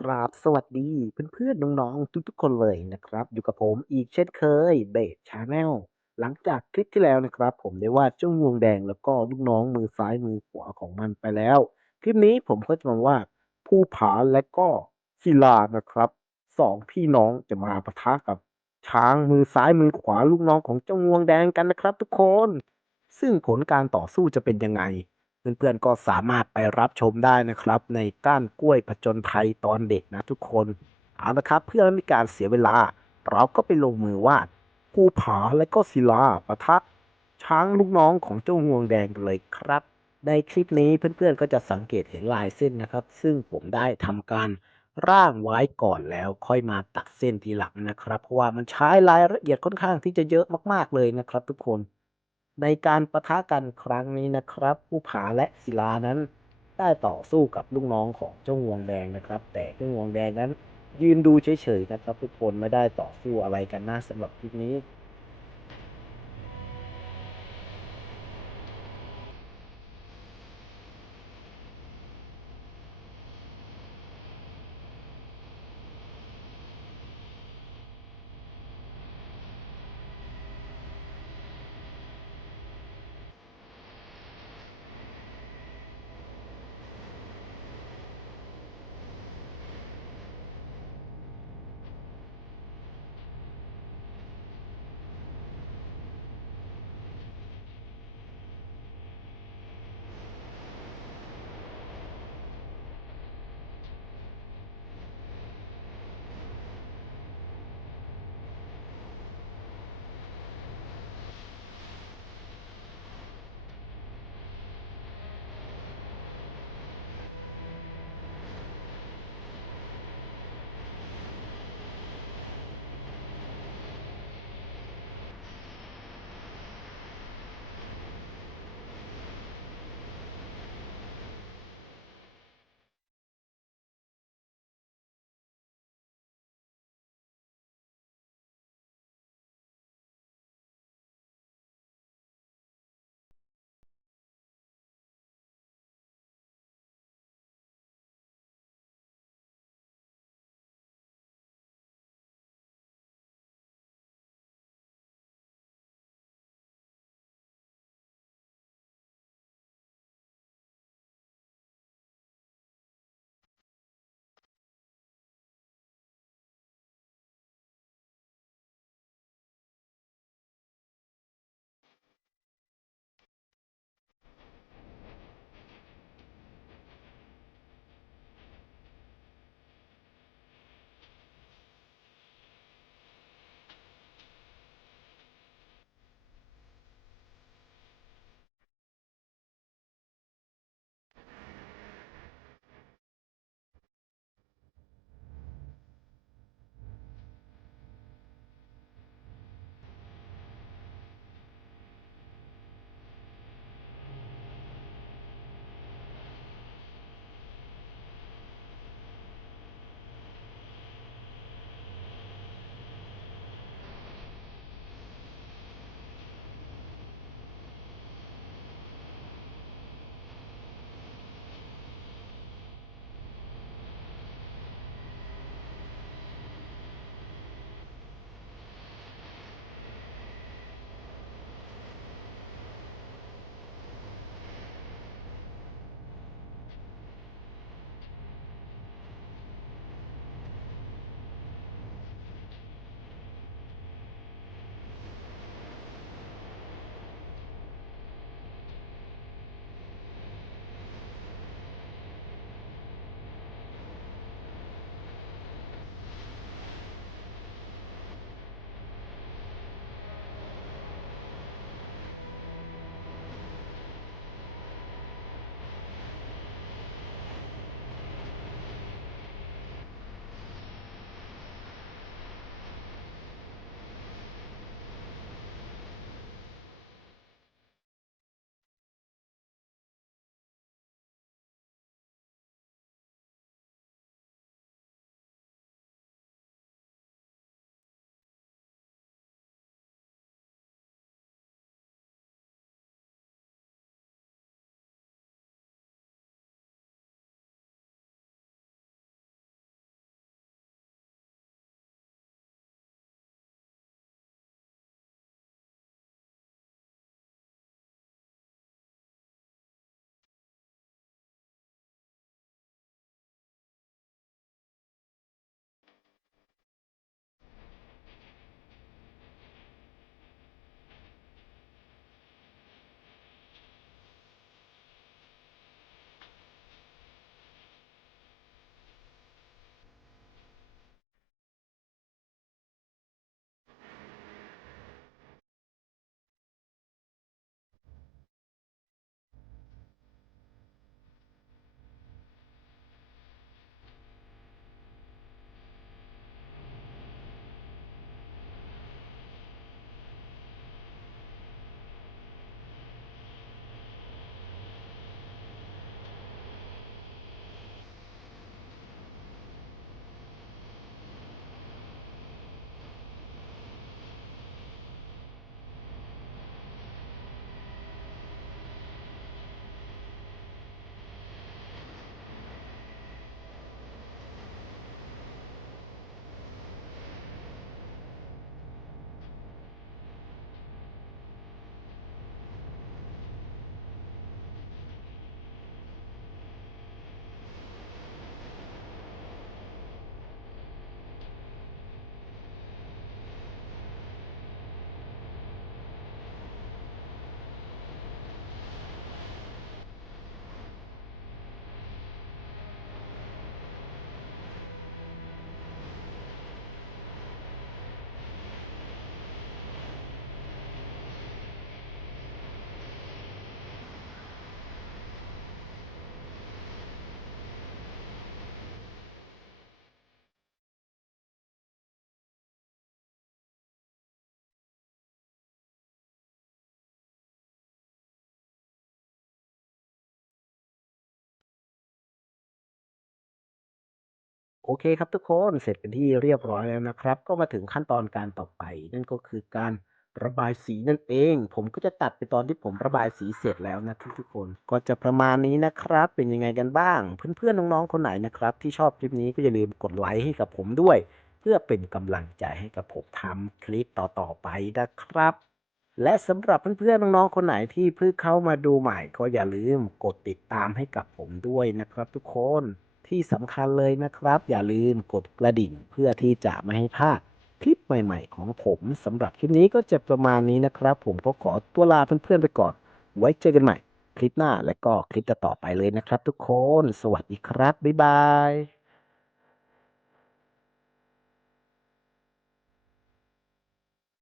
กราบสวัสดีเพื่อนๆ น้องๆ ทุกๆ คนเลยนะครับ อยู่กับผมอีกเช่นเคยเบสชาแนลหลังจากคลิปที่แล้วนะครับ ผมได้วาดเจ้างวงแดงแล้วก็ลูกน้องมือซ้ายมือขวาของมันไปแล้ว คลิปนี้ผมก็จะมาวาดภูผาและก็ศิลานะครับสองพี่น้องจะมาปะทะกับ ช้างมือซ้ายมือขวาลูกน้องของเจ้างวงแดงกันนะครับ ทุกคน ซึ่งผลการต่อสู้จะเป็นยังไง เพื่อนๆก็สามารถไปรับชมได้นะครับ ในก้านกล้วยผจญภัยตอนเด็กนะทุกคนเอาละครับ เพื่อไม่มีการเสียเวลา เราก็ไปลงมือวาดภูผาและก็ศิลาประทะช้างลูกน้องของเจ้างวงแดงกันเลยครับ ในคลิปนี้เพื่อนๆก็จะสังเกตเห็นลายเส้นนะครับ ซึ่งผมได้ทำการร่างไว้ก่อนแล้วค่อยมาตัดเส้นทีหลังนะครับ เพราะว่ามันใช้รายละเอียดค่อนข้างที่จะเยอะมากๆเลยนะครับ ทุกคน ในการปะทะกันครั้งนี้นะครับ ผู้ผาและศิลานั้น ได้ต่อสู้กับลูกน้องของเจ้างวงแดงนะครับ แต่เจ้างวงแดงนั้น ยืนดูเฉยๆนะครับ ทุกคนไม่ได้ต่อสู้อะไรกันนะสำหรับคลิปนี้ โอเคครับทุกคนเสร็จเป็นที่เรียบร้อยแล้วนะครับ ก็มาถึงขั้นตอนการต่อไป นั่นก็คือการระบายสีนั่นเอง ผมก็จะตัดไปตอนที่ผมระบายสีเสร็จแล้วนะทุกๆคน ก็จะประมาณนี้นะครับ เป็นยังไงกันบ้าง เพื่อนๆน้องๆคนไหนนะครับ ที่ชอบคลิปนี้ก็อย่าลืมกดไลค์ให้กับผมด้วย เพื่อเป็นกำลังใจให้กับผมทำคลิปต่อๆไปนะครับ และสำหรับเพื่อนๆน้องๆคนไหนที่เพิ่งเข้ามาดูใหม่ ก็อย่าลืมกดติดตามให้กับผมด้วยนะครับ ทุกคน ที่สำคัญเลยนะครับ อย่าลืมกดกระดิ่งเพื่อที่จะไม่ให้พลาดคลิปใหม่ ๆ ของผมสำหรับคลิปนี้ก็จะประมาณนี้นะครับ ผมก็ขอตัวลาเพื่อนๆไปก่อน ไว้เจอกันใหม่ คลิปหน้าและก็คลิปต่อไปเลยนะครับ ทุกคน สวัสดีครับ บ๊ายบาย